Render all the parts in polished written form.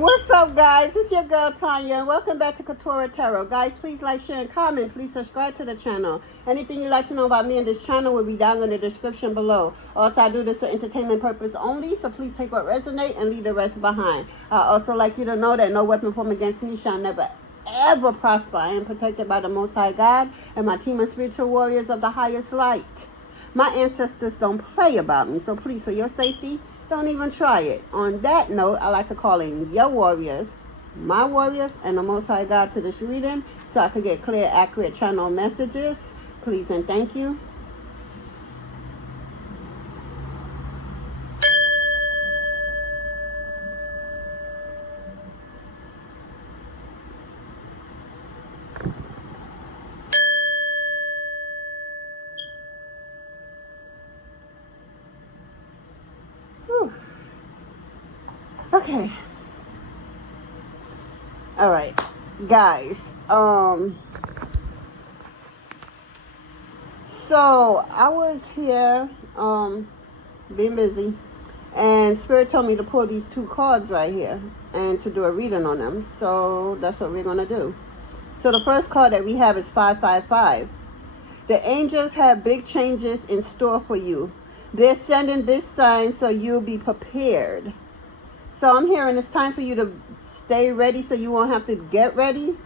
What's up, guys? It's your girl Tanya, and welcome back to Quetrah Tarot. Guys, please like, share, and comment. Please subscribe to the channel. Anything you'd like to know about me and this channel will be down in the description below. Also, I do this for entertainment purpose only, so please take what resonates and leave the rest behind. I also like you to know that no weapon formed against me shall never ever prosper. I am protected by the Most High God and my team of spiritual warriors of the highest light. My ancestors don't play about me, so please, for your safety, don't even try it. On that note, I like to call in your warriors, my warriors, and the Most High God to this reading so I could get clear, accurate channel messages. Please and thank you. Whew. Okay. All right, guys. So I was here, being busy, and Spirit told me to pull these two cards right here and to do a reading on them. So that's what we're gonna do. So the first card that we have is 555. The angels have big changes in store for you. They're sending this sign so you'll be prepared. So I'm hearing it's time for you to stay ready so you won't have to get ready.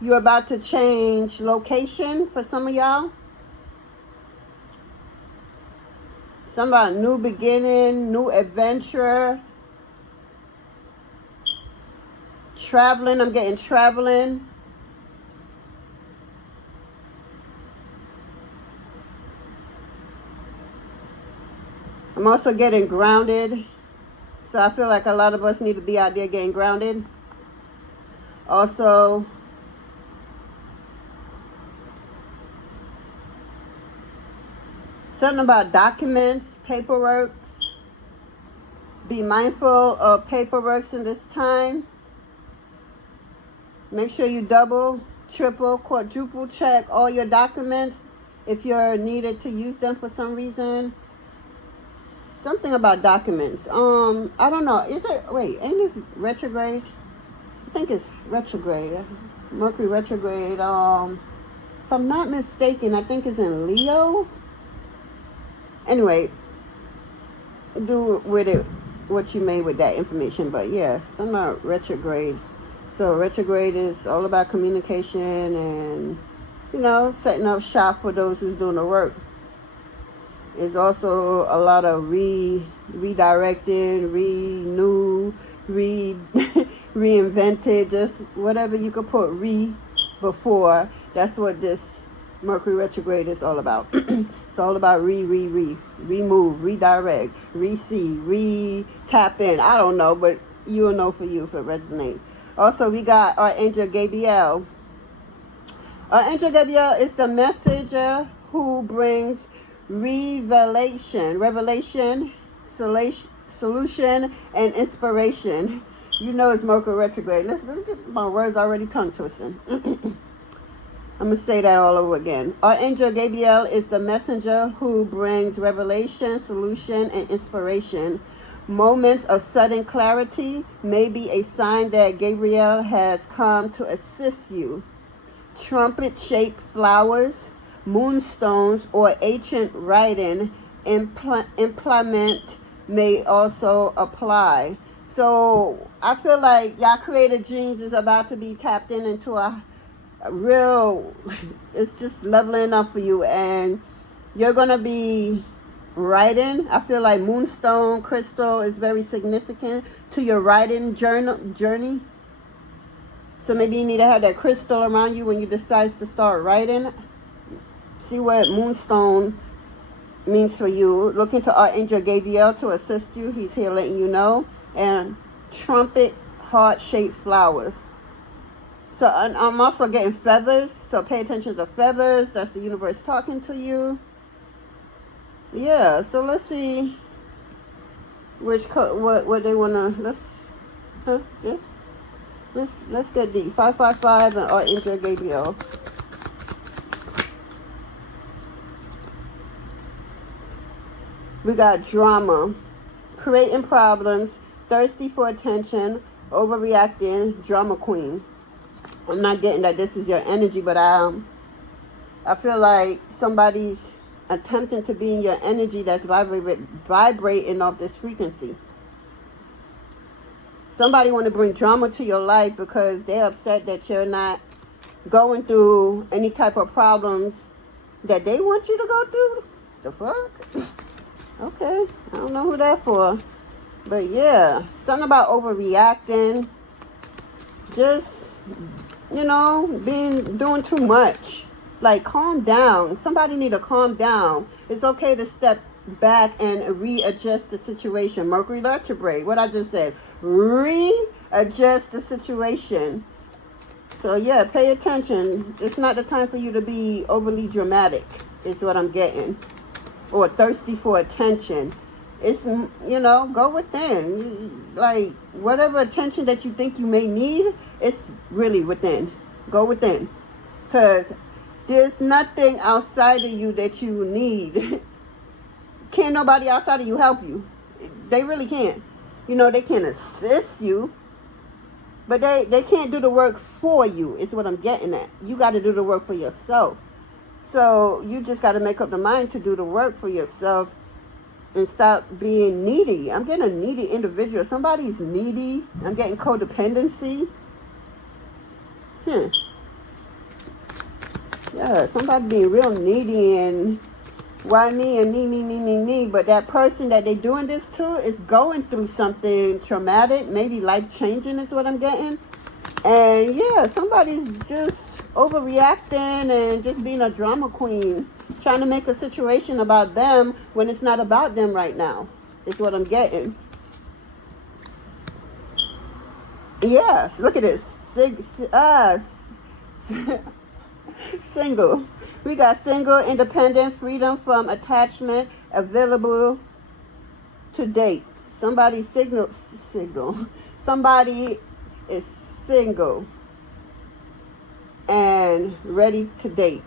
You're about to change location for some of y'all. Some about new beginning, new adventure. Traveling, I'm getting traveling. I'm also getting grounded. So I feel like a lot of us need to be out there getting grounded. Also, something about documents, paperwork. Be mindful of paperwork in this time. Make sure you double, triple, quadruple check all your documents if you're needed to use them for some reason. Something about documents. I don't know. Is it, wait, ain't this retrograde? I think it's retrograde. Mercury retrograde. If I'm not mistaken, I think it's in Leo. Anyway, do with it what you may with that information. But yeah, something about retrograde. So retrograde is all about communication and, you know, setting up shop for those who's doing the work. It's also a lot of redirecting, reinvented, just whatever you could put before. That's what this Mercury retrograde is all about. It's all about remove, redirect, tap in. I don't know, but you'll know for you if it resonates. Also, we got Archangel Gabriel. Archangel Gabriel is the messenger who brings revelation, solution, and inspiration. You know it's Mercury retrograde. Listen, my words already tongue twisting. I'm going to say that all over again. Archangel Gabriel is the messenger who brings revelation, solution, and inspiration. Moments of sudden clarity may be a sign that Gabriel has come to assist you. Trumpet-shaped flowers, moonstones, or ancient writing implement may also apply. So I feel like y'all creative genes is about to be tapped into a real, it's just leveling up for you, and you're going to be writing. I feel like moonstone crystal is very significant to your writing journey. So maybe you need to have that crystal around you when you decide to start writing. See what moonstone means for you. Look into Archangel Gabriel to assist you. He's here letting you know. And trumpet heart-shaped flowers. So I'm also getting feathers. So pay attention to feathers. That's the universe talking to you. Yeah, so let's see what they wanna. Let's get deep. 555 and Archangel Gabriel. We got drama, creating problems, thirsty for attention, overreacting drama queen. I'm not getting that this is your energy, but I feel like somebody's attempting to be in your energy that's vibrating off this frequency. Somebody want to bring drama to your life because they're upset that you're not going through any type of problems that they want you to go through. The fuck? Okay, I don't know who that for. But yeah, something about overreacting. Just, you know, doing too much. Like, calm down. Somebody need to calm down. It's okay to step back and readjust the situation. Mercury retrograde, what I just said. Readjust the situation. So yeah, pay attention. It's not the time for you to be overly dramatic, is what I'm getting. Or thirsty for attention. It's, you know, go within. Like, whatever attention that you think you may need, it's really within. Go within. Because there's nothing outside of you that you need. Can't nobody outside of you help you. They really can't. You know, they can assist you, but they can't do the work for you, is what I'm getting at. You got to do the work for yourself. So you just got to make up the mind to do the work for yourself and stop being needy. I'm getting a needy individual. Somebody's needy. I'm getting codependency. Yeah, somebody being real needy and why me and me. But that person that they doing this to is going through something traumatic, maybe life-changing is what I'm getting. And yeah, somebody's just overreacting and just being a drama queen, trying to make a situation about them when it's not about them right now, is what I'm getting. Yes, look at this. Single. We got single, independent, freedom from attachment, available to date. Somebody single. Somebody is single and ready to date.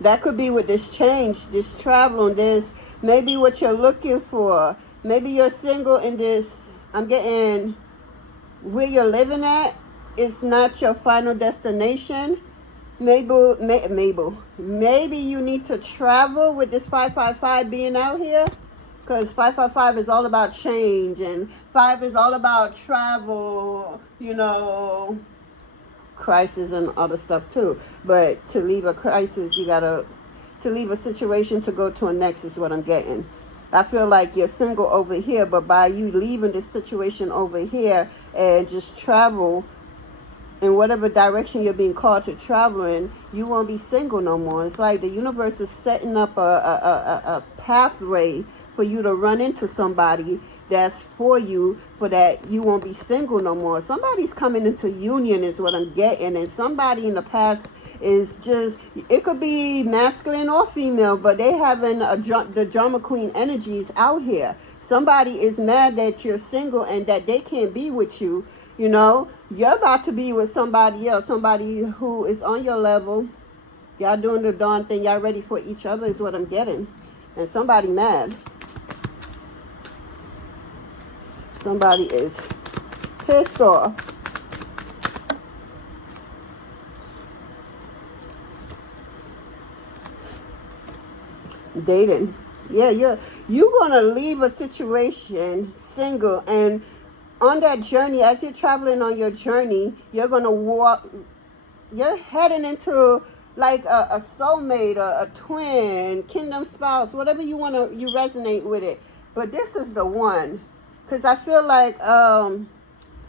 That could be with this change, this travel, and this maybe what you're looking for. Maybe you're single in this, I'm getting where you're living at. It's not your final destination. Maybe you need to travel with this 555 being out here. Because 555 is all about change. And 5 is all about travel, you know, crisis and other stuff too. But to leave a crisis, you got to leave a situation to go to a next is what I'm getting. I feel like you're single over here, but by you leaving this situation over here and just travel in whatever direction you're being called to travel in, you won't be single no more. It's like the universe is setting up a pathway for you to run into somebody that's for you, for that you won't be single no more. Somebody's coming into union is what I'm getting, and somebody in the past is just, it could be masculine or female, but they having the drama queen energies out here. Somebody is mad that you're single and that they can't be with you. You know, you're about to be with somebody else, somebody who is on your level. Y'all doing the darn thing. Y'all ready for each other is what I'm getting. And somebody mad. Somebody is pissed off. Dating. Yeah, you're going to leave a situation single, and on that journey, as you're traveling on your journey, you're going to walk, you're heading into like a soulmate, a twin, kingdom spouse, whatever you want to, you resonate with it. But this is the one, because I feel like a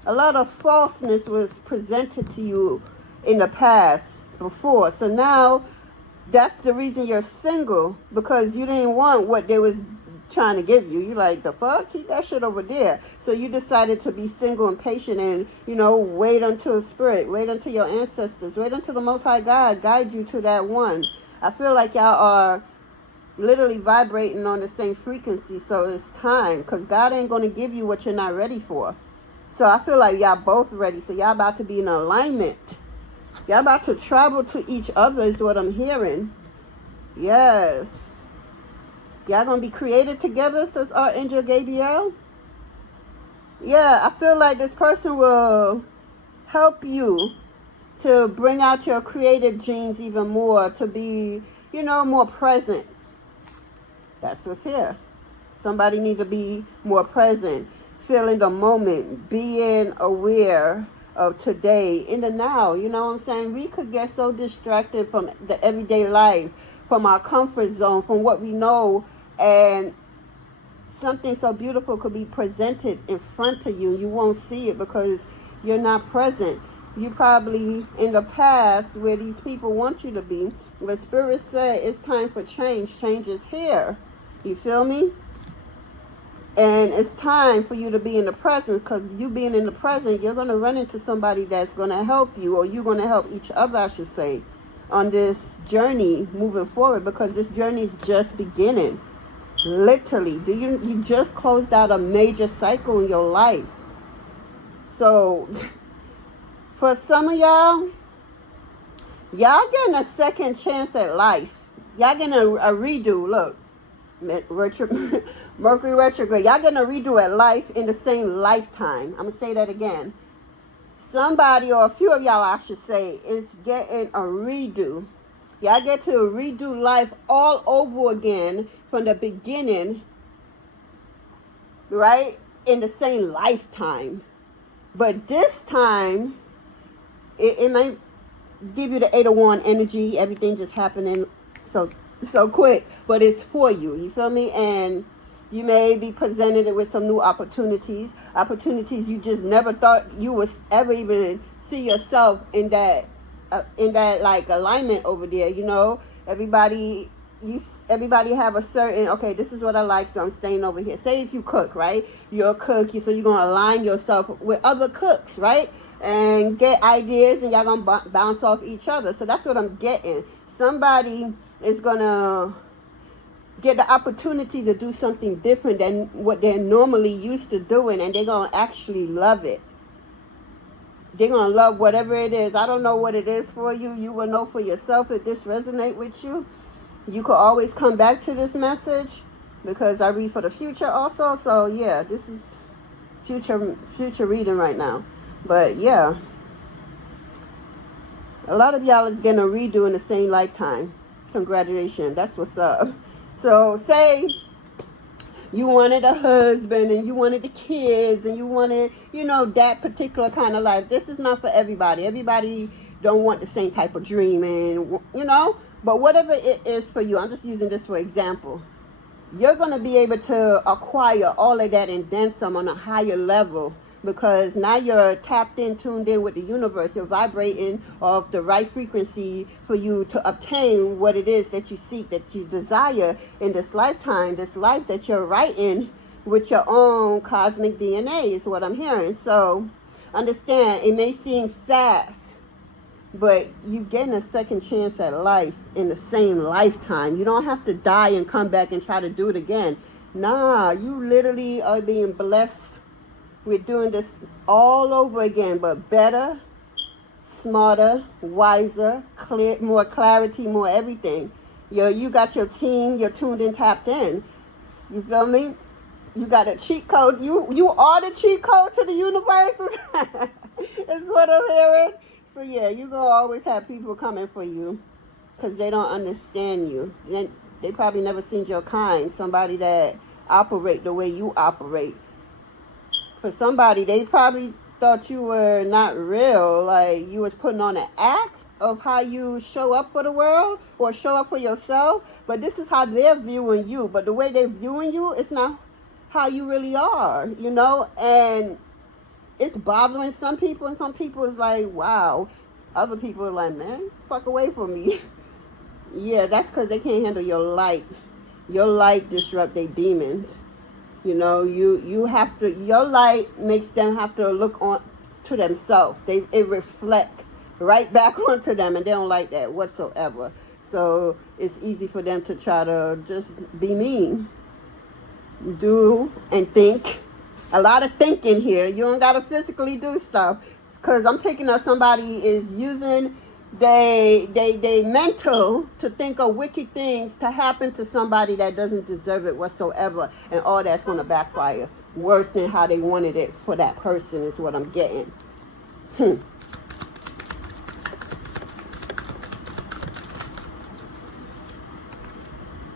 lot of falseness was presented to you in the past before. So now that's the reason you're single, because you didn't want what they was trying to give you. You like, the fuck, keep that shit over there. So you decided to be single and patient and, you know, wait until spirit, wait until your ancestors, wait until the Most High God guide you to that one. I feel like y'all are literally vibrating on the same frequency, so it's time, because God ain't going to give you what you're not ready for. So I feel like y'all both ready, so y'all about to be in alignment. Y'all about to travel to each other is what I'm hearing. Yes. Y'all gonna be created together, says Archangel Gabriel. Yeah, I feel like this person will help you to bring out your creative genes even more, to be, you know, more present. That's what's here. Somebody need to be more present, feeling the moment, being aware of today, in the now. You know what I'm saying? We could get so distracted from the everyday life, from our comfort zone, from what we know, and something so beautiful could be presented in front of you. You won't see it because you're not present. You probably in the past where these people want you to be. But Spirit said it's time for change. Change is here. You feel me? And it's time for you to be in the present, because you being in the present, you're going to run into somebody that's going to help you, or you're going to help each other, I should say, on this journey moving forward, because this journey is just beginning. Literally, you just closed out a major cycle in your life. So for some of y'all getting a second chance at life. Y'all getting a redo. Look, Mercury retrograde. Y'all getting a redo at life in the same lifetime. I'm going to say that again. Somebody, or a few of y'all, I should say, is getting a redo. Y'all get to redo life all over again from the beginning, right? In the same lifetime. But this time, it might give you the 8 of Wands energy. Everything just happening so quick, but it's for you. You feel me? And you may be presented with some new opportunities you just never thought you would ever even see yourself in that like alignment over there. You know, everybody have a certain, okay, this is what I like, so I'm staying over here. Say if you cook, right? You're a cook, so you're gonna align yourself with other cooks, right? And get ideas, and y'all gonna bounce off each other. So that's what I'm getting. Somebody is gonna get the opportunity to do something different than what they're normally used to doing, and they're going to actually love it. They're going to love whatever it is. I don't know what it is for you. You will know for yourself if this resonates with you. You could always come back to this message, because I read for the future also. So yeah, this is future reading right now. But yeah, a lot of y'all is getting a redo in the same lifetime. Congratulations. That's what's up. So say you wanted a husband, and you wanted the kids, and you wanted, you know, that particular kind of life. This is not for everybody. Everybody don't want the same type of dream, and, you know, but whatever it is for you, I'm just using this for example. You're going to be able to acquire all of that and then some on a higher level, because now you're tapped in, tuned in with the universe. You're vibrating off the right frequency for you to obtain what it is that you seek, that you desire in this lifetime, this life that you're writing with your own cosmic DNA is what I'm hearing. So understand, it may seem fast, but you're getting a second chance at life in the same lifetime. You don't have to die and come back and try to do it again. Nah, you literally are being blessed. We're doing this all over again, but better, smarter, wiser, clear, more clarity, more everything. You got your team, you're tuned in, tapped in. You feel me? You got a cheat code. You are the cheat code to the universe. That's what I'm hearing. So yeah, you're going to always have people coming for you, because they don't understand you. They probably never seen your kind, somebody that operate the way you operate. For somebody, they probably thought you were not real, like you was putting on an act of how you show up for the world or show up for yourself. But this is how they're viewing you. But the way they're viewing you, it's not how you really are, you know? And it's bothering some people, and some people is like, wow. Other people are like, man, fuck away from me. Yeah, that's because they can't handle your light. Your light disrupt their demons. You know, you have to, your light makes them have to look on to themselves. It reflect right back onto them, and they don't like that whatsoever. So it's easy for them to try to just be mean. Do and think. A lot of thinking here. You don't got to physically do stuff. Because I'm picking up somebody is using they mental to think of wicked things to happen to somebody that doesn't deserve it whatsoever, and all that's going to backfire. worse than how they wanted it for that person is what I'm getting.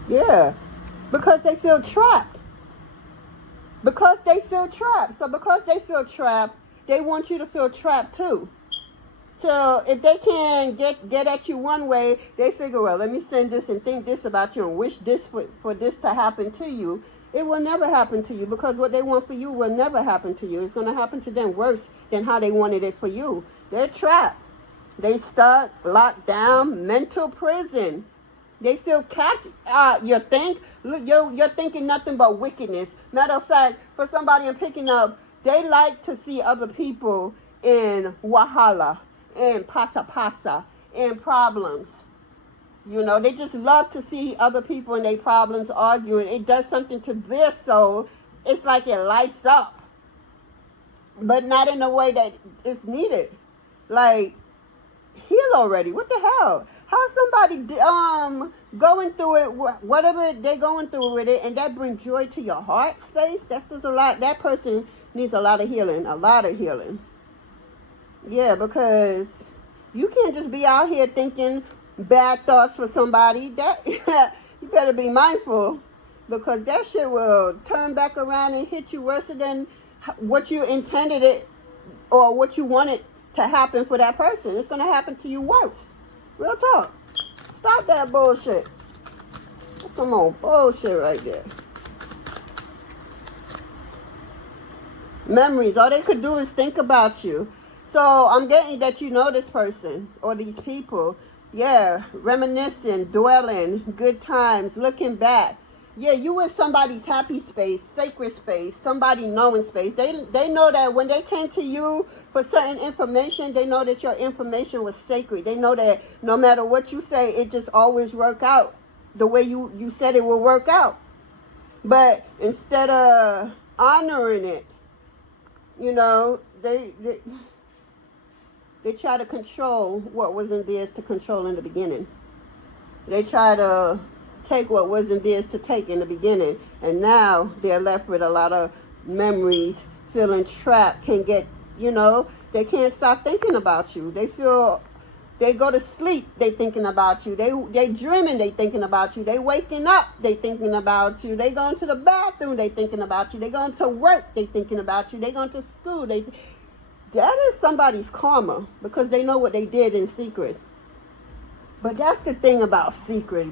Yeah, because they feel trapped. Because they feel trapped. So because they feel trapped, they want you to feel trapped too. So if they can get at you one way, they figure, well, let me send this and think this about you and wish this for this to happen to you. It will never happen to you, because what they want for you will never happen to you. It's going to happen to them worse than how they wanted it for you. They're trapped. They stuck, locked down, mental prison. They feel captive. You think? Look, you're thinking nothing but wickedness. Matter of fact, for somebody I'm picking up, they like to see other people in wahala, in pasa, in problems. You know, they just love to see other people in their problems arguing. It does something to their soul. It's like it lights up. But not in a way that it's needed. Like, heal already. What the hell? How somebody going through it, whatever they're going through with it, and that brings joy to your heart space? That's just a lot. That person needs a lot of healing. A lot of healing. Yeah, because you can't just be out here thinking bad thoughts for somebody. That you better be mindful, because that shit will turn back around and hit you worse than what you intended it or what you wanted to happen for that person. It's going to happen to you worse. Real talk. Stop that bullshit. That's some old bullshit right there. Memories. All they could do is think about you. So I'm getting that you know this person or these people. Yeah, reminiscing, dwelling, good times, looking back. Yeah, you in somebody's happy space, sacred space, somebody knowing space. They know that when they came to you for certain information, they know that your information was sacred. They know that no matter what you say, it just always work out the way you said it will work out. But instead of honoring it, you know, they try to control what wasn't theirs to control in the beginning. They try to take what wasn't theirs to take in the beginning. And now they're left with a lot of memories, feeling trapped, can't get, you know, they can't stop thinking about you. They go to sleep, they thinking about you. They dreaming, they thinking about you. They waking up, they thinking about you. They going to the bathroom, they thinking about you. They going to work, they thinking about you. They going to school, that is somebody's karma, because they know what they did in secret. But that's the thing about secret.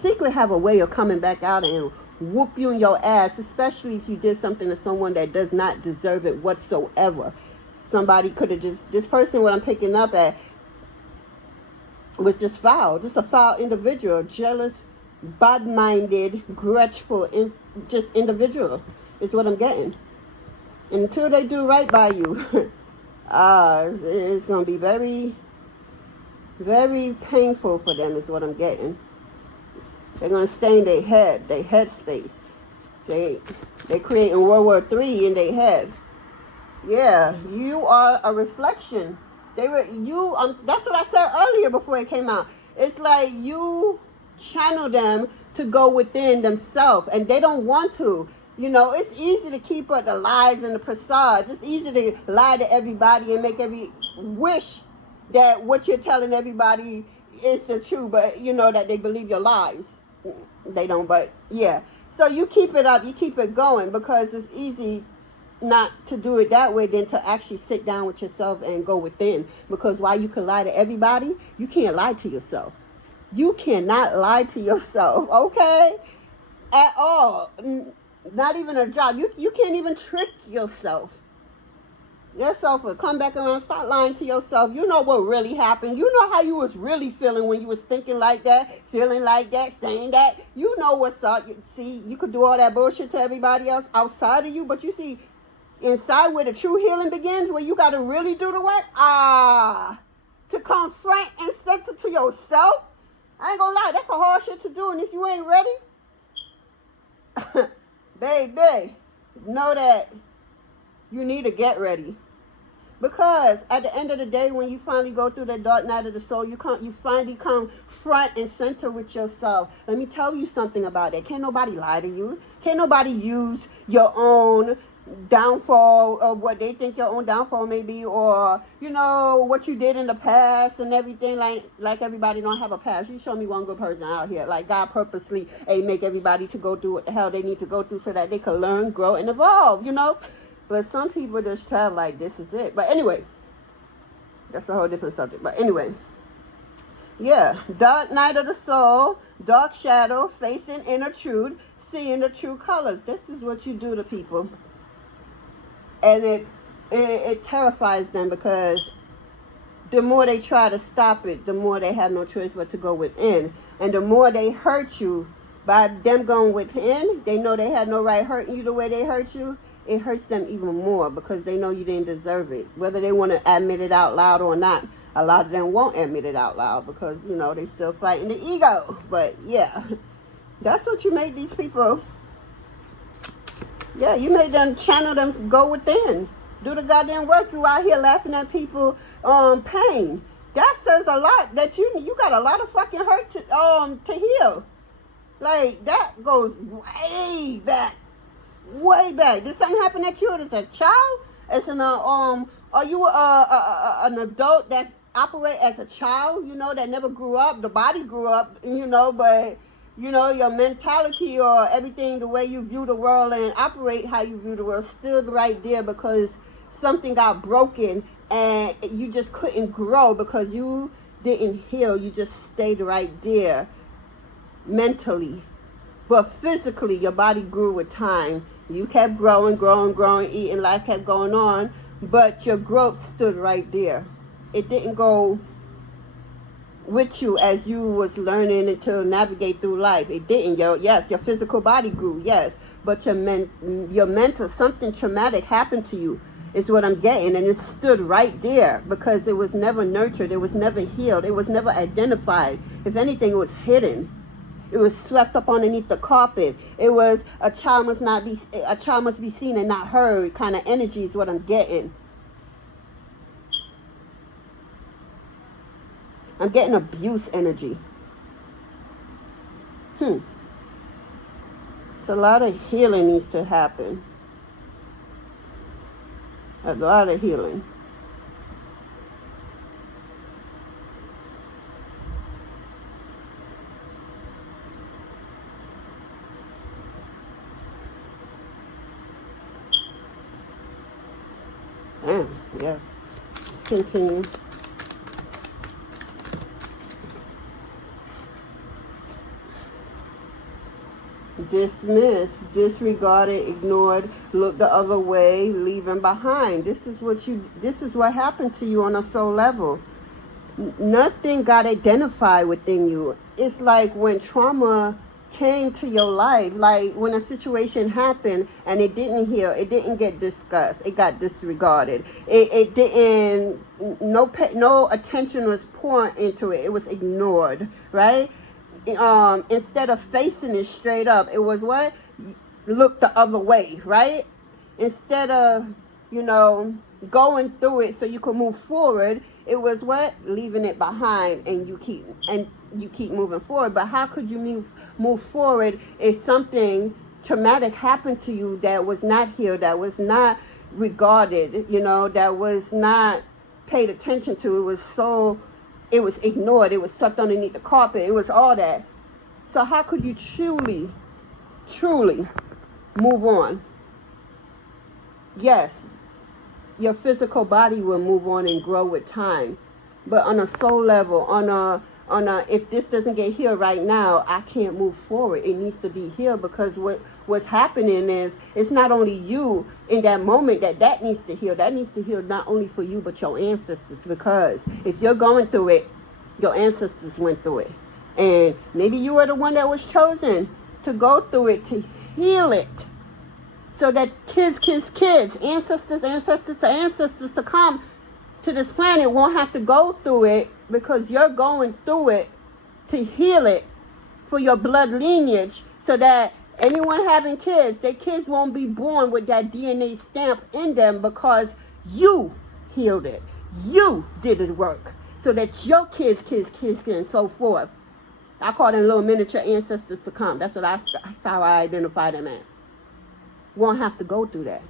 Secret have a way of coming back out and whoop you in your ass, especially if you did something to someone that does not deserve it whatsoever. Somebody could have this person, what I'm picking up at, was just foul. Just a foul individual, jealous, bad-minded, grudgeful, just individual is what I'm getting. And until they do right by you, it's going to be very, very painful for them is what I'm getting. They're going to stay in their head space. They creating World War III in their head. Yeah, you are a reflection. That's what I said earlier before it came out. It's like you channel them to go within themselves, and they don't want to. You know, it's easy to keep up the lies and the facades. It's easy to lie to everybody and make wish that what you're telling everybody is the truth, but you know that they believe your lies. They don't, but yeah. So you keep it up, you keep it going, because it's easy not to do it that way than to actually sit down with yourself and go within. Because while you can lie to everybody, you can't lie to yourself. You cannot lie to yourself, okay? At all. Not even a job. You can't even trick yourself. Yourself will come back around, start lying to yourself. You know what really happened. You know how you was really feeling when you was thinking like that, feeling like that, saying that. You know what's up. You could do all that bullshit to everybody else outside of you, but you see, inside where the true healing begins, where you got to really do the work, to confront and center to yourself. I ain't gonna lie, that's a hard shit to do, and if you ain't ready, baby, know that you need to get ready. Because at the end of the day, when you finally go through that dark night of the soul, you finally come front and center with yourself. Let me tell you something about that. Can't nobody lie to you. Can't nobody use your own downfall, or what they think your own downfall may be, or you know what you did in the past and everything. Like everybody don't have a past. You show me one good person out here. Like God purposely make everybody to go through what the hell they need to go through so that they can learn, grow, and evolve. You know, but some people just try like this is it. But anyway, that's a whole different subject. But anyway, yeah, dark night of the soul, dark shadow, facing inner truth, seeing the true colors. This is what you do to people. And it terrifies them, because the more they try to stop it, the more they have no choice but to go within. And the more they hurt you, by them going within, they know they had no right hurting you the way they hurt you. It hurts them even more, because they know you didn't deserve it. Whether they want to admit it out loud or not, a lot of them won't admit it out loud, because, you know, they still fighting the ego. But yeah, that's what you made these people. Yeah, you made them channel them, go within. Do the goddamn work. You out here laughing at people pain. That says a lot, that you got a lot of fucking hurt to heal. Like, that goes way back. Way back. Did something happen at you as a child? As an are you an adult that's operate as a child, you know, that never grew up? The body grew up, you know, but you know, your mentality or everything, the way you view the world and operate how you view the world, still right there, because something got broken and you just couldn't grow because you didn't heal. You just stayed right there mentally. But physically, your body grew with time. You kept growing, eating, life kept going on, but your growth stood right there. It didn't go with you as you was learning to navigate through life. It didn't. Yes, your physical body grew, yes, but your mental, something traumatic happened to you is what I'm getting, and it stood right there because it was never nurtured, it was never healed, it was never identified. If anything, it was hidden. It was swept up underneath the carpet. It was a child must be seen and not heard kind of energy is what I'm getting. I'm getting abuse energy. So a lot of healing needs to happen. A lot of healing. Yeah. Let's continue. Dismissed, disregarded, ignored, looked the other way, leaving behind. This is what happened to you on a soul level. Nothing got identified within you. It's like when trauma came to your life, like when a situation happened and it didn't heal, it didn't get discussed, it got disregarded. It didn't, no attention was poured into it. It was ignored, right? Instead of facing it straight up, it was what? Look the other way, right? Instead of, going through it so you could move forward, it was what? Leaving it behind, and you keep moving forward. But how could you move forward if something traumatic happened to you that was not healed, that was not regarded, that was not paid attention to? It was ignored. It was swept underneath the carpet. It was all that. So how could you truly move on? Yes, your physical body will move on and grow with time. But on a soul level, if this doesn't get healed right now, I can't move forward. It needs to be healed, because what's happening is it's not only you in that moment that needs to heal. That needs to heal not only for you, but your ancestors. Because if you're going through it, your ancestors went through it. And maybe you were the one that was chosen to go through it, to heal it. So that kids, ancestors to come to this planet won't have to go through it, because you're going through it to heal it for your blood lineage, so that anyone having kids, their kids won't be born with that DNA stamp in them, because you healed it. You did the work so that your kids, and so forth. I call them little miniature ancestors to come. That's how I identify them as. Won't have to go through that.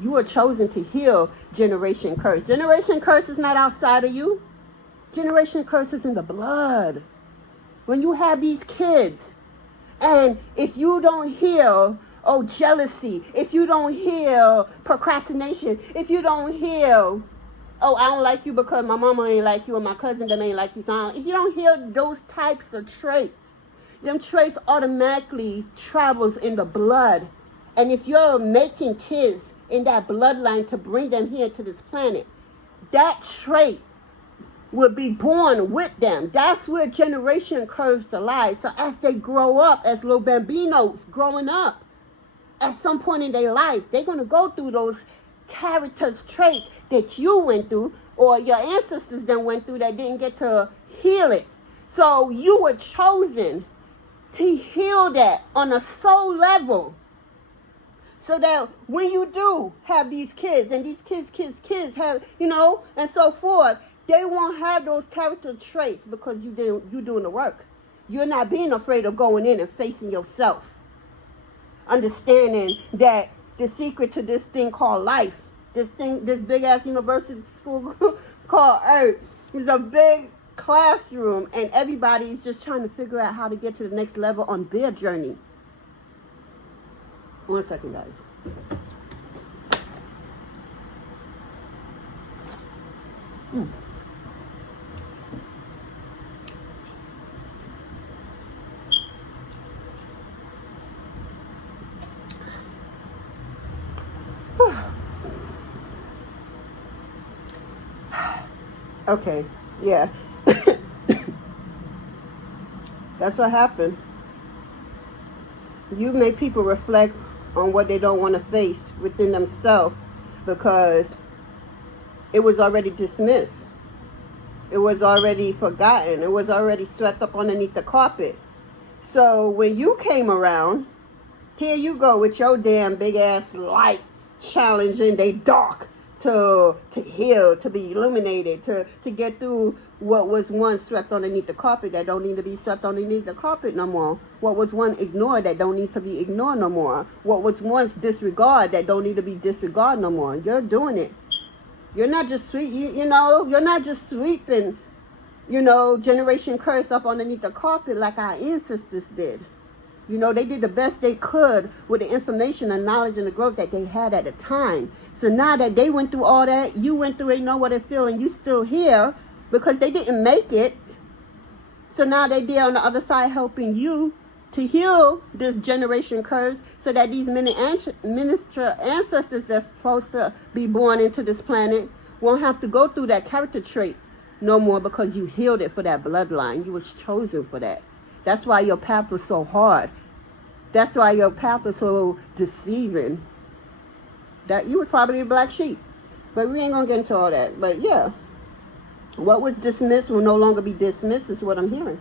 You are chosen to heal generation curse. Generation curse is not outside of you. Generation curse is in the blood. When you have these kids, and if you don't heal, jealousy, if you don't heal procrastination, if you don't heal, I don't like you because my mama ain't like you, or my cousin them ain't like you. So if you don't heal those types of traits, them traits automatically travels in the blood. And if you're making kids in that bloodline to bring them here to this planet, that trait will be born with them. That's where generation curves lies. So as they grow up, as little bambinos growing up, at some point in their life, they're going to go through those characters, traits that you went through, or your ancestors that went through, that didn't get to heal it. So you were chosen to heal that on a soul level. So that when you do have these kids, and these kids have, and so forth, they won't have those character traits because you're doing the work. You're not being afraid of going in and facing yourself. Understanding that the secret to this thing called life, this big ass university school called Earth, is a big classroom, and everybody's just trying to figure out how to get to the next level on their journey. 1 second, guys. Okay, yeah. That's what happened. You make people reflect on what they don't want to face within themselves because it was already dismissed. It was already forgotten. It was already swept up underneath the carpet. So when you came around, here you go with your damn big ass light challenging they dark to heal, to be illuminated, to get through what was once swept underneath the carpet that don't need to be swept underneath the carpet no more. What was once ignored that don't need to be ignored no more. What was once disregarded that don't need to be disregarded no more. You're doing it. You're not just you're not just sweeping, generation curse up underneath the carpet like our ancestors did. They did the best they could with the information and knowledge and the growth that they had at the time. So now that they went through all that, you went through it, know what it feels, and you still here because they didn't make it. So now they're there on the other side helping you to heal this generation curse so that these minister ancestors that's supposed to be born into this planet won't have to go through that character trait no more because you healed it for that bloodline. You was chosen for that. That's why your path was so hard. That's why your path was so deceiving. That you was probably a black sheep. But we ain't going to get into all that. But yeah, what was dismissed will no longer be dismissed is what I'm hearing.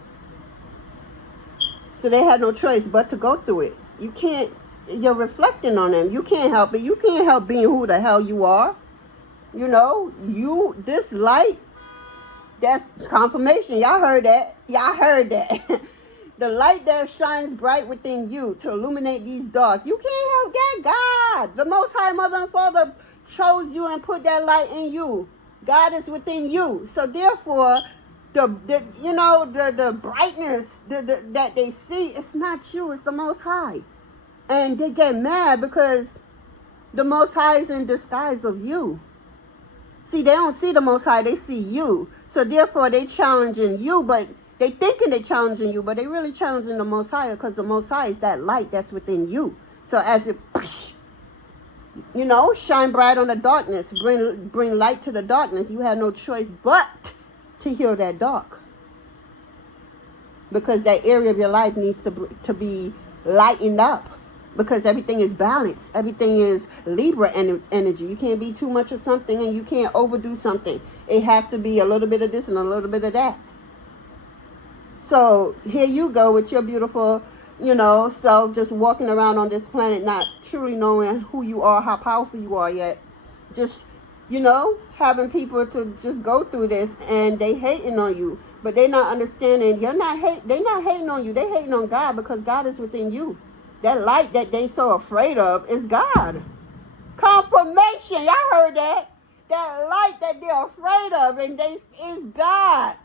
So they had no choice but to go through it. You're reflecting on them. You can't help it. You can't help being who the hell you are. This light, that's confirmation. Y'all heard that. The light that shines bright within you to illuminate these dark. You can't help that. God, the Most High Mother and Father chose you and put that light in you. God is within you. So therefore, the brightness that they see, it's not you. It's the Most High. And they get mad because the Most High is in disguise of you. See, they don't see the Most High. They see you. So therefore, they challenging you, but they thinking they're challenging you, but they really challenging the Most High because the Most High is that light that's within you. So as it, shine bright on the darkness, bring light to the darkness, you have no choice but to heal that dark. Because that area of your life needs to be lightened up. Because everything is balanced. Everything is Libra energy. You can't be too much of something and you can't overdo something. It has to be a little bit of this and a little bit of that. So here you go with your beautiful, self just walking around on this planet, not truly knowing who you are, how powerful you are yet. Just, having people to just go through this and they hating on you. But they're not understanding. They're not hating on you. They hating on God because God is within you. That light that they so afraid of is God. Confirmation. Y'all heard that? That light that they're afraid of, and is God.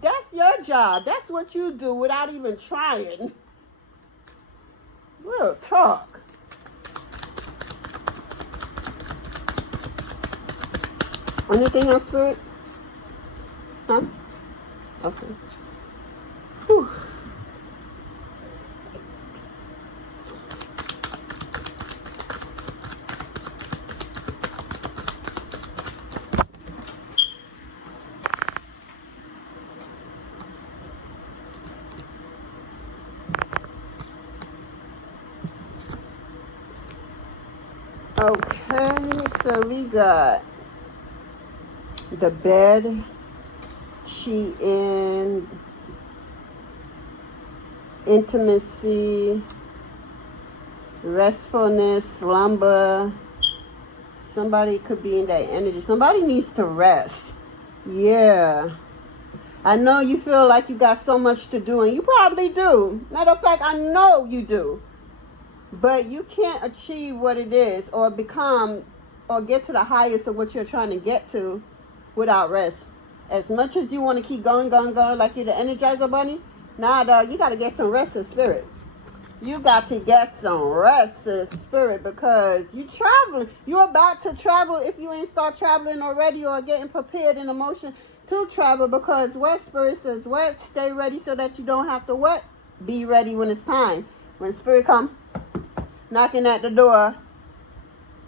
That's your job. That's what you do without even trying. Real talk. Anything else, Spirit? Huh? Okay. Whew. Okay, so we got the bed, cheating, intimacy, restfulness, slumber. Somebody could be in that energy. Somebody needs to rest. Yeah. I know you feel like you got so much to do, and you probably do. Matter of fact, I know you do. But you can't achieve what it is or become or get to the highest of what you're trying to get to without rest. As much as you want to keep going like you're the Energizer Bunny, nah, dog, you got to get some rest in spirit. You got to get some rest in spirit because you traveling. You're about to travel if you ain't start traveling already or getting prepared in emotion to travel, because what Spirit says, what? Stay ready so that you don't have to what? Be ready when it's time. When Spirit comes knocking at the door,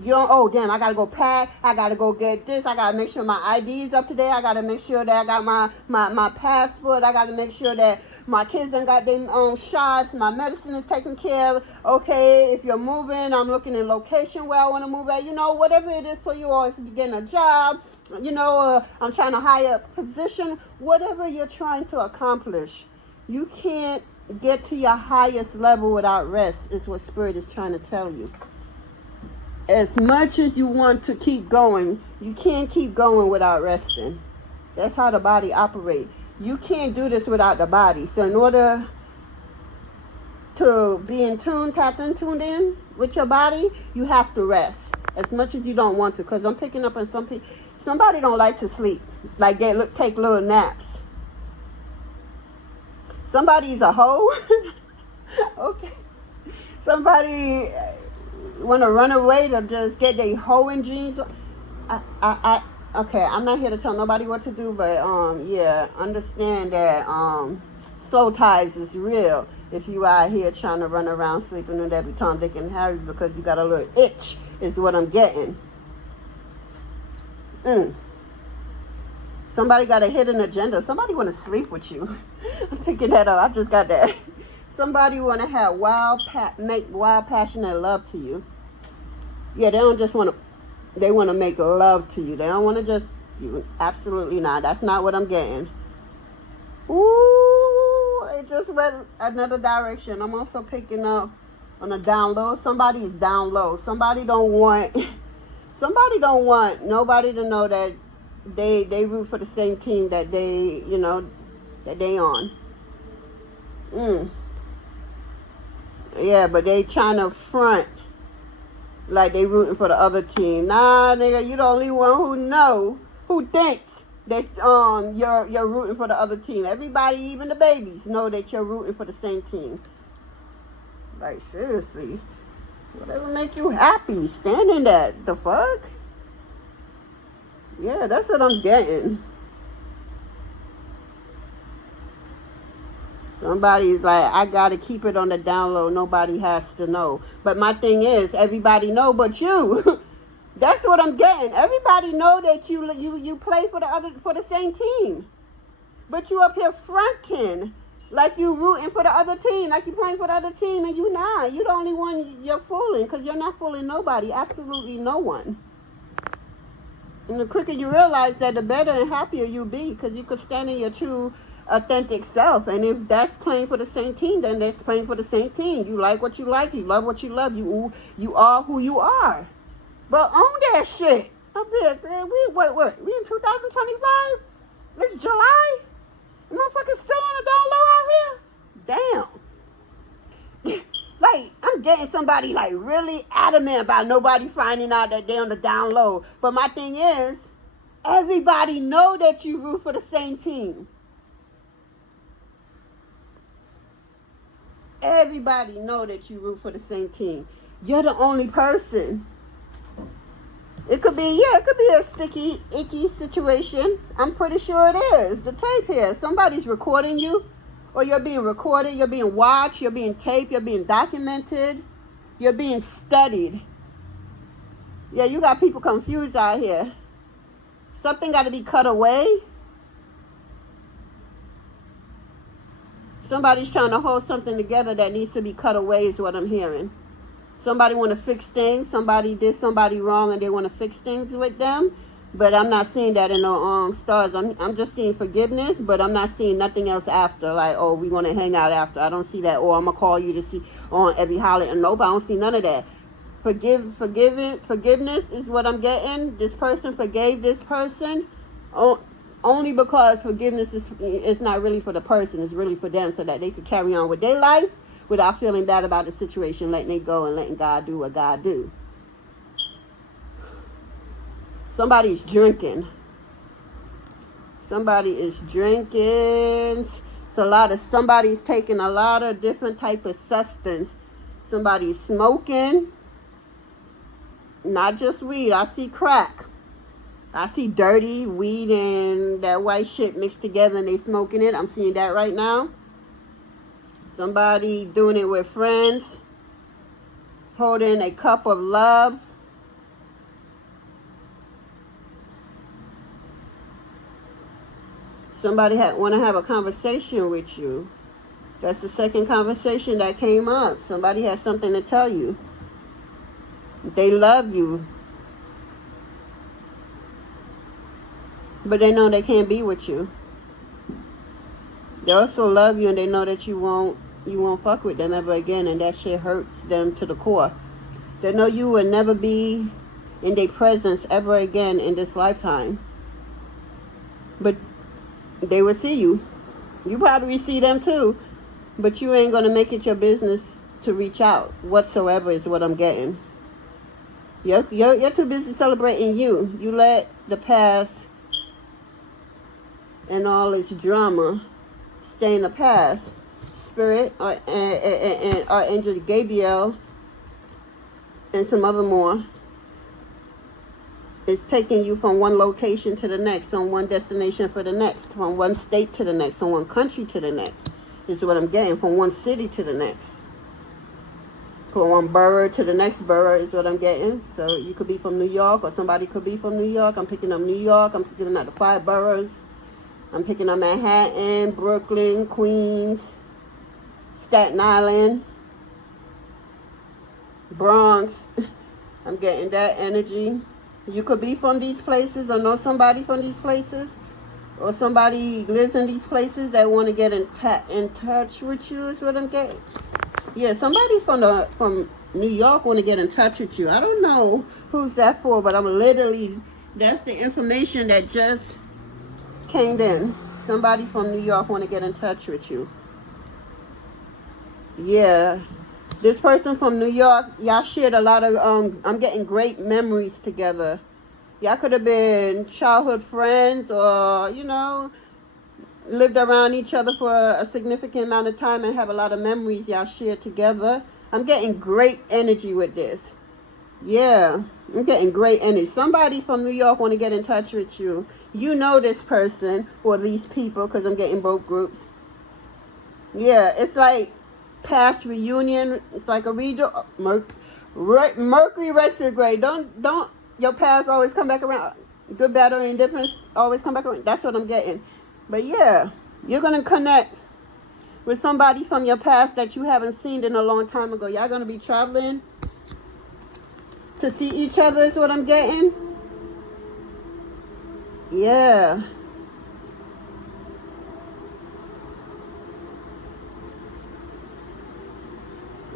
you don't, oh damn, I gotta go pack, I gotta go get this, I gotta make sure my ID's up to date, I gotta make sure that I got my passport, I gotta make sure that my kids done got their own shots, my medicine is taken care of. Okay, if you're moving, I'm looking in location where I want to move at, you know, whatever it is for you, or if you're getting a job, you know, I'm trying to hire a position, whatever you're trying to accomplish, you can't get to your highest level without rest, is what Spirit is trying to tell you. As much as you want to keep going, you can't keep going without resting. That's how the body operates. You can't do this without the body. So in order to be in tune, tapped in, tuned in with your body, you have to rest. As much as you don't want to. Because I'm picking up on some people. Somebody don't like to sleep. Like they take little naps. Somebody's a hoe. Okay. Somebody want to run away to just get their hoeing jeans. Okay, I'm not here to tell nobody what to do, but yeah, understand that soul ties is real. If you out here trying to run around sleeping with every Tom, Dick, and Harry because you got a little itch, is what I'm getting. Somebody got a hidden agenda. Somebody want to sleep with you. I'm picking that up. I just got that. Somebody want to have make wild, passionate love to you. Yeah, they don't just want to. They want to make love to you. They don't want to just. Absolutely not. That's not what I'm getting. Ooh, it just went another direction. I'm also picking up on a down low. Somebody is down low. Somebody don't want nobody to know that they root for the same team that they, you know, that they on. Yeah, but they trying to front like they rooting for the other team. Nah, nigga, you the only one who thinks that you're rooting for the other team. Everybody, even the babies, know that you're rooting for the same team. Like, seriously. Whatever make you happy, stand in that. The fuck? Yeah, that's what I'm getting. Somebody's like, I gotta keep it on the down low. Nobody has to know. But my thing is, everybody know but you. That's what I'm getting. Everybody know that you play for the same team. But you up here fronting like you rooting for the other team, like you playing for the other team, and you not. You the only one you're fooling, because you're not fooling nobody, absolutely no one. And the quicker you realize that, the better and happier you'll be, because you could stand in your true authentic self. And if that's playing for the same team, then that's playing for the same team. You like what you like, you love what you love, you are who you are. But own that shit. Up there, what? We in 2025? It's July? The motherfuckers still on the down low out here? Damn. Like, I'm getting getting somebody like really adamant about nobody finding out that they're on the down low. But my thing is, everybody know that you root for the same team. Everybody know that you root for the same team. You're the only person. It could be, yeah, it could be a sticky, icky situation. I'm pretty sure it is. The tape here. Somebody's recording you. Or you're being recorded. You're being watched. You're being taped. You're being documented. You're being studied. Yeah, you got people confused out here. Something got to be cut away. Somebody's trying to hold something together that needs to be cut away is what I'm hearing. Somebody want to fix things. Somebody did somebody wrong and they want to fix things with them. But I'm not seeing that in no stars. I'm just seeing forgiveness, but I'm not seeing nothing else after. Like, oh, we're going to hang out after. I don't see that. Or I'm going to call you to see on every holiday. Nope, I don't see none of that. Forgiveness is what I'm getting. This person forgave this person. Only because forgiveness is not really for the person. It's really for them so that they could carry on with their life without feeling bad about the situation, letting it go and letting God do what God do. Somebody's drinking. Somebody is drinking. Somebody's taking a lot of different type of substance. Somebody's smoking. Not just weed. I see crack. I see dirty weed and that white shit mixed together and they smoking it. I'm seeing that right now. Somebody doing it with friends. Holding a cup of love. Somebody want to have a conversation with you. That's the second conversation that came up. Somebody has something to tell you. They love you. But they know they can't be with you. They also love you and they know that you won't fuck with them ever again, and that shit hurts them to the core. They know you will never be in their presence ever again in this lifetime. But they will see you. You probably see them too. But you ain't going to make it your business to reach out whatsoever is what I'm getting. You're too busy celebrating you. You let the past and all its drama stay in the past. Spirit and Archangel Gabriel and some other more is taking you from one location to the next, from one destination for the next, from one state to the next, from one country to the next, is what I'm getting, from one city to the next. From one borough to the next borough is what I'm getting. So you could be from New York or somebody could be from New York. I'm picking up New York. I'm picking up the 5 boroughs. I'm picking up Manhattan, Brooklyn, Queens, Staten Island, Bronx. I'm getting that energy. You could be from these places or know somebody from these places. Or somebody lives in these places that want to get in touch with you is what I'm getting. Yeah, somebody from New York want to get in touch with you. I don't know who's that for, but that's the information that just came in. Somebody from New York want to get in touch with you. Yeah. This person from New York, y'all shared a lot of, I'm getting great memories together. Y'all could have been childhood friends or, lived around each other for a significant amount of time and have a lot of memories y'all shared together. I'm getting great energy with this. Yeah, I'm getting great energy. Somebody from New York want to get in touch with you. You know this person or these people because I'm getting both groups. Yeah, it's like past reunion. It's like a Mercury retrograde. Don't your past always come back around. Good, bad, or indifference always come back around. That's what I'm getting. But yeah, you're going to connect with somebody from your past that you haven't seen in a long time ago. Y'all going to be traveling to see each other is what I'm getting. Yeah.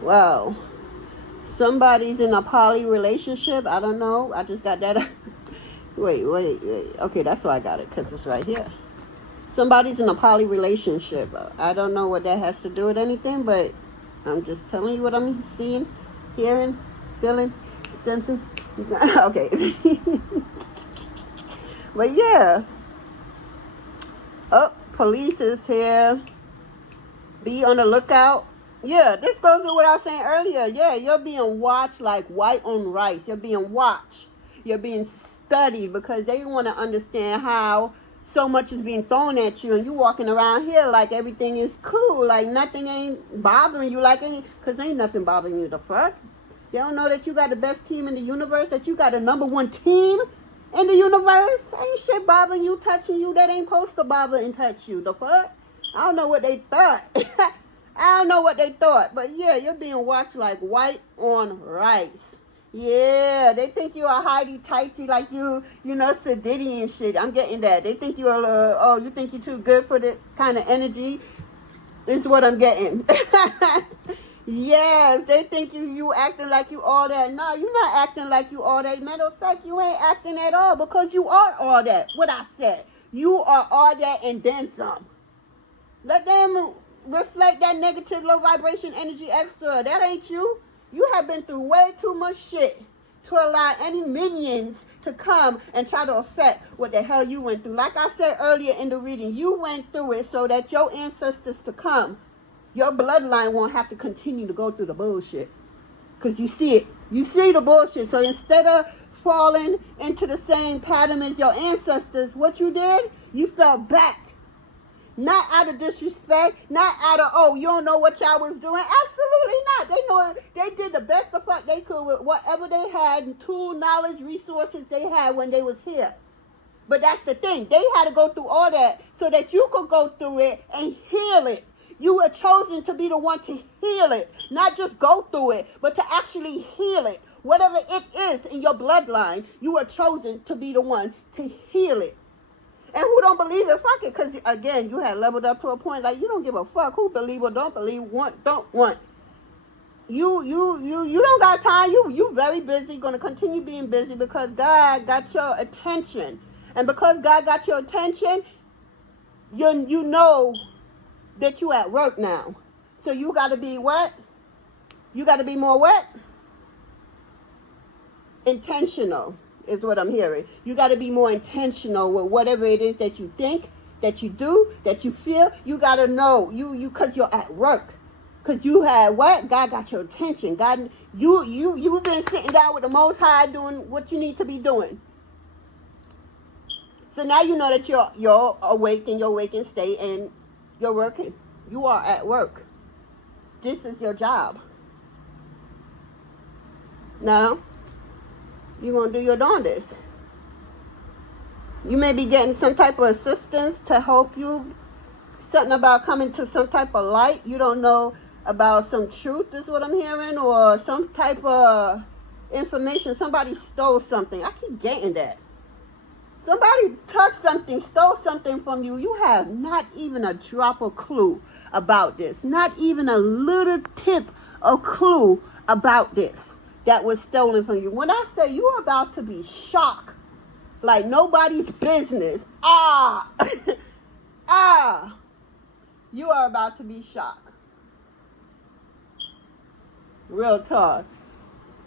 Wow. Somebody's in a poly relationship. I don't know. I just got that. Wait. Okay, that's why I got it, because it's right here. Somebody's in a poly relationship. I don't know what that has to do with anything, but I'm just telling you what I'm seeing. hearing, feeling, sensing. Okay. But yeah. Oh, police is here. Be on the lookout. Yeah, this goes with what I was saying earlier. Yeah, you're being watched like white on rice. You're being watched. You're being studied because they want to understand how so much is being thrown at you, and you walking around here like everything is cool, like nothing ain't bothering you, like because ain't nothing bothering you. The fuck? They don't know that you got the best team in the universe, that you got a #1 team in the universe. Ain't shit bothering you, touching you that ain't supposed to bother and touch you. The fuck? I don't know what they thought. I don't know what they thought. But yeah, you're being watched like white on rice. Yeah, they think you are Heidi Tighty, like you know, Sadiddy and shit. I'm getting that. They think you're, you think you're too good for this kind of energy. Is what I'm getting. Yes, they think you acting like you all that. No, you're not acting like you all that. Matter of fact, you ain't acting at all because you are all that. What I said. You are all that and then some. Let them reflect that negative low vibration energy extra. That ain't you. You have been through way too much shit to allow any minions to come and try to affect what the hell you went through. Like I said earlier in the reading, you went through it so that your ancestors to come, your bloodline won't have to continue to go through the bullshit. Because you see it. You see the bullshit. So instead of falling into the same pattern as your ancestors, what you did, you fell back. Not out of disrespect, not out of, you don't know what y'all was doing. Absolutely not. They know they did the best the fuck they could with whatever they had, tool, knowledge, resources they had when they was here. But that's the thing. They had to go through all that so that you could go through it and heal it. You were chosen to be the one to heal it. Not just go through it, but to actually heal it. Whatever it is in your bloodline, you were chosen to be the one to heal it. And who don't believe it, fuck it. Because, again, you had leveled up to a point like you don't give a fuck who believe or don't believe, want, don't want. You don't got time. You very busy, going to continue being busy because God got your attention. And because God got your attention, you know that you at work now. So you got to be what? You got to be more what? Intentional. Is what I'm hearing. You got to be more intentional with whatever it is that you think, that you do, that you feel. You got to know because you're at work. Because you had what? God got your attention. God, you've been sitting down with the Most High doing what you need to be doing. So now you know that you're awake in your waking state and you're working. You are at work. This is your job. Now, you're going to do your darndest. You may be getting some type of assistance to help you. Something about coming to some type of light. You don't know about some truth is what I'm hearing. Or some type of information. Somebody stole something. I keep getting that. Somebody touched something, stole something from you. You have not even a drop of clue about this. Not even a little tip of clue about this that was stolen from you. When I say you're about to be shocked, like nobody's business. You are about to be shocked. Real talk.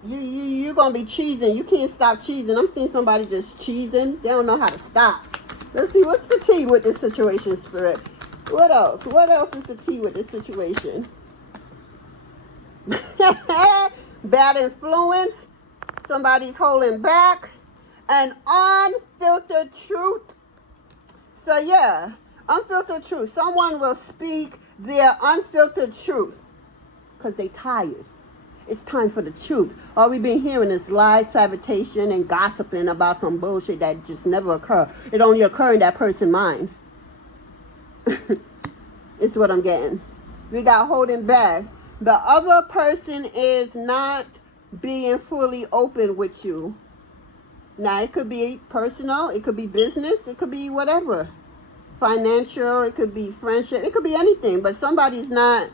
You're going to be cheesing. You can't stop cheesing. I'm seeing somebody just cheesing. They don't know how to stop. Let's see, what's the tea with this situation, Spirit? What else? What else is the tea with this situation? Bad influence. Somebody's holding back. An unfiltered truth. So yeah, unfiltered truth. Someone will speak their unfiltered truth because they tired. It's time for the truth. All we've been hearing is lies, fabrication, and gossiping about some bullshit that just never occur. It only occur in that person's mind. It's what I'm getting. We got holding back. The other person is not being fully open with you. Now, it could be personal. It could be business. It could be whatever. Financial. It could be friendship. It could be anything. But somebody's not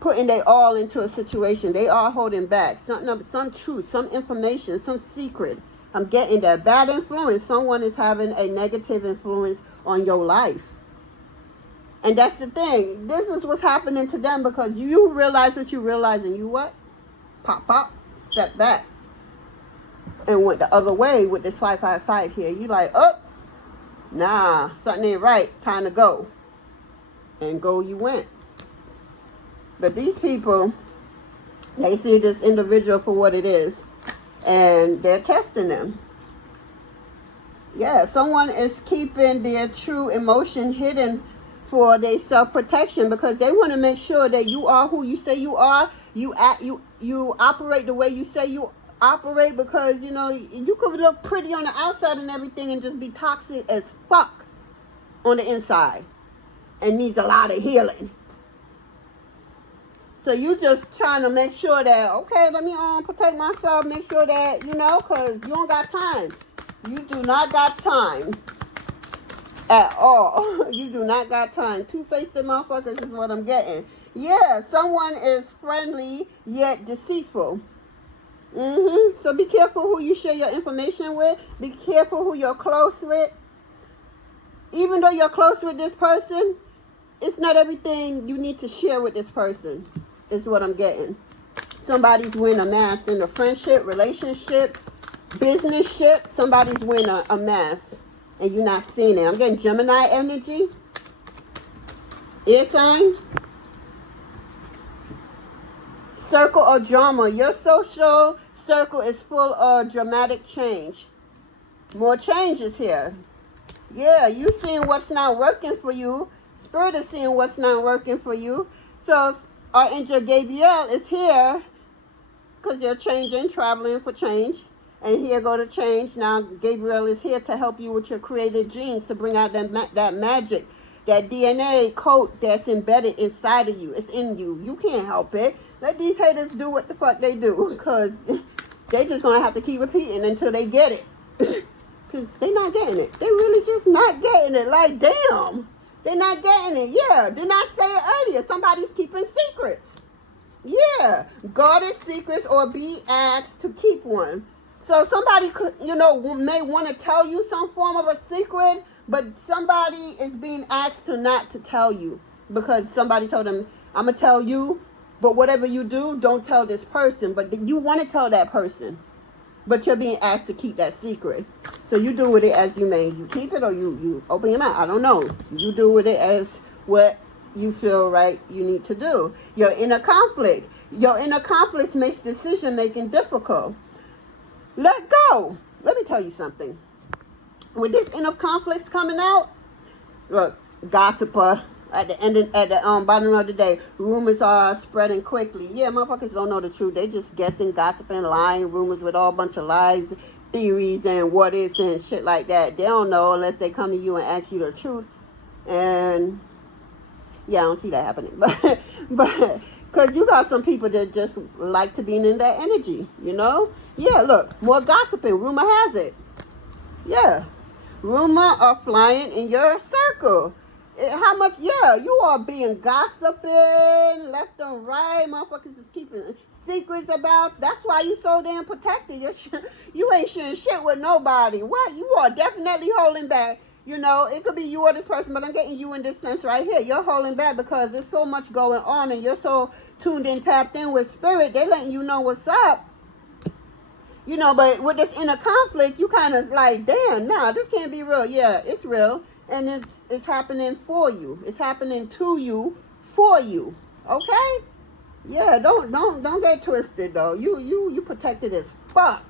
putting their all into a situation. They are holding back. Some truth, some information, some secret. I'm getting that. Bad influence. Someone is having a negative influence on your life. And that's the thing. This is what's happening to them because you realize what you realize and you what? pop, pop, step back, and went the other way with this 555 here. You like, oh, nah, something ain't right. Time to go. And go you went. But these people, they see this individual for what it is, and they're testing them. Yeah, someone is keeping their true emotion hidden for their self-protection, because they want to make sure that you are who you say you are. You operate the way you say you operate, because, you know, you could look pretty on the outside and everything and just be toxic as fuck on the inside and needs a lot of healing. So you just trying to make sure that, okay, let me protect myself, make sure that, you know, because you don't got time. You do not got time at all. You do not got time. Two-faced motherfuckers is what I'm getting. Yeah, someone is friendly yet deceitful. So be careful who you share your information with. Be careful who you're close with. Even though you're close with this person, it's not everything you need to share with this person, is what I'm getting. Somebody's wearing a mask in a friendship, relationship, business ship. Somebody's wearing a mask and you're not seeing it. I'm getting Gemini energy. Air sign. Circle of drama. Your social circle is full of dramatic change. More changes here. Yeah, you seeing what's not working for you. Spirit is seeing what's not working for you. So Archangel Gabriel is here because you're changing, traveling for change. And here go to change. Now Gabriel is here to help you with your creative genes, to bring out that magic, that DNA code that's embedded inside of you. It's in you. You can't help it. Let these haters do what the fuck they do, because they just going to have to keep repeating until they get it. Because they're not getting it. They really just not getting it. Like, damn. They're not getting it. Yeah. Did not say it earlier. Somebody's keeping secrets. Yeah. Guarded secrets, or be asked to keep one. So somebody could, you know, may want to tell you some form of a secret, but somebody is being asked to not to tell you, because somebody told them, I'm going to tell you, but whatever you do, don't tell this person. But you want to tell that person, but you're being asked to keep that secret. So you do with it as you may. You keep it, or you open your mouth. I don't know. You do with it as what you feel right you need to do. Your inner conflict. Your inner conflict makes decision making difficult. Let go. Let me tell you something. With this inner conflicts coming out, look, gossiper. At the bottom of the day, rumors are spreading quickly. Yeah, motherfuckers don't know the truth. They just guessing, gossiping, lying, rumors with all bunch of lies, theories, and what ifs and shit like that. They don't know unless they come to you and ask you the truth. And yeah, I don't see that happening. But because you got some people that just like to be in that energy, you know? Yeah, look, more gossiping. Rumor has it. Yeah. Rumor are flying in your circle. How much, yeah, you are being gossiping left and right. Motherfuckers is keeping secrets about. That's why you so damn protected. You ain't sharing shit with nobody. What? You are definitely holding back. You know, it could be you or this person, but I'm getting you in this sense right here. You're holding back because there's so much going on and you're so tuned in, tapped in with spirit. They're letting you know what's up. You know, but with this inner conflict, you kind of like, damn, nah, this can't be real. Yeah, it's real. And it's happening for you. It's happening to you, for you. Okay? Yeah, don't get twisted though. You protected as fuck.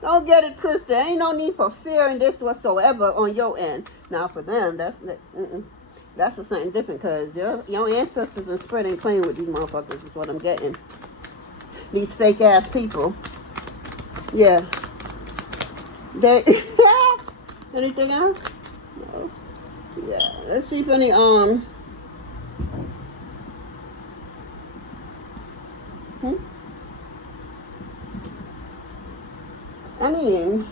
Don't get it twisted. Ain't no need for fear in this whatsoever on your end. Now for them, that's something different, because your ancestors and spirit ain't playing with these motherfuckers, is what I'm getting. These fake ass people. Yeah. They anything else? No. Yeah. Let's see if any I mean,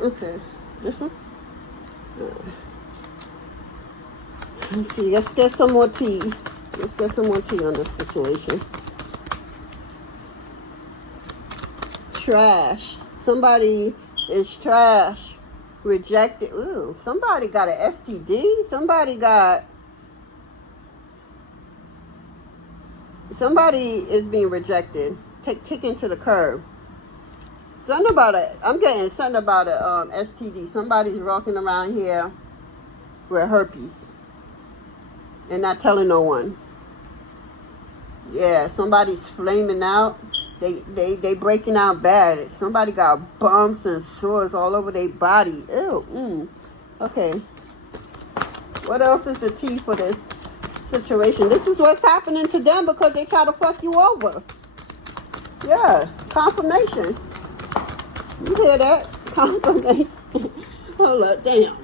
okay, this one. Let's see. Let's get some more tea. Let's get some more tea on this situation. Trash. Somebody is trash. Rejected. Ooh, somebody got an STD. Somebody is being rejected, taken to the curb. Something about it. I'm getting something about a STD. Somebody's walking around here with herpes and not telling no one. Yeah, somebody's flaming out. They breaking out bad. Somebody got bumps and sores all over their body. Ew. Okay. What else is the tea for this situation? This is what's happening to them because they try to fuck you over. Yeah, confirmation. You hear that? Confirmation. Hold up, damn.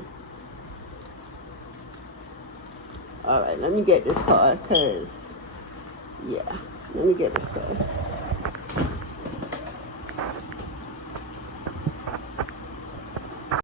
All right, let me get this card, cause yeah, let me get this card.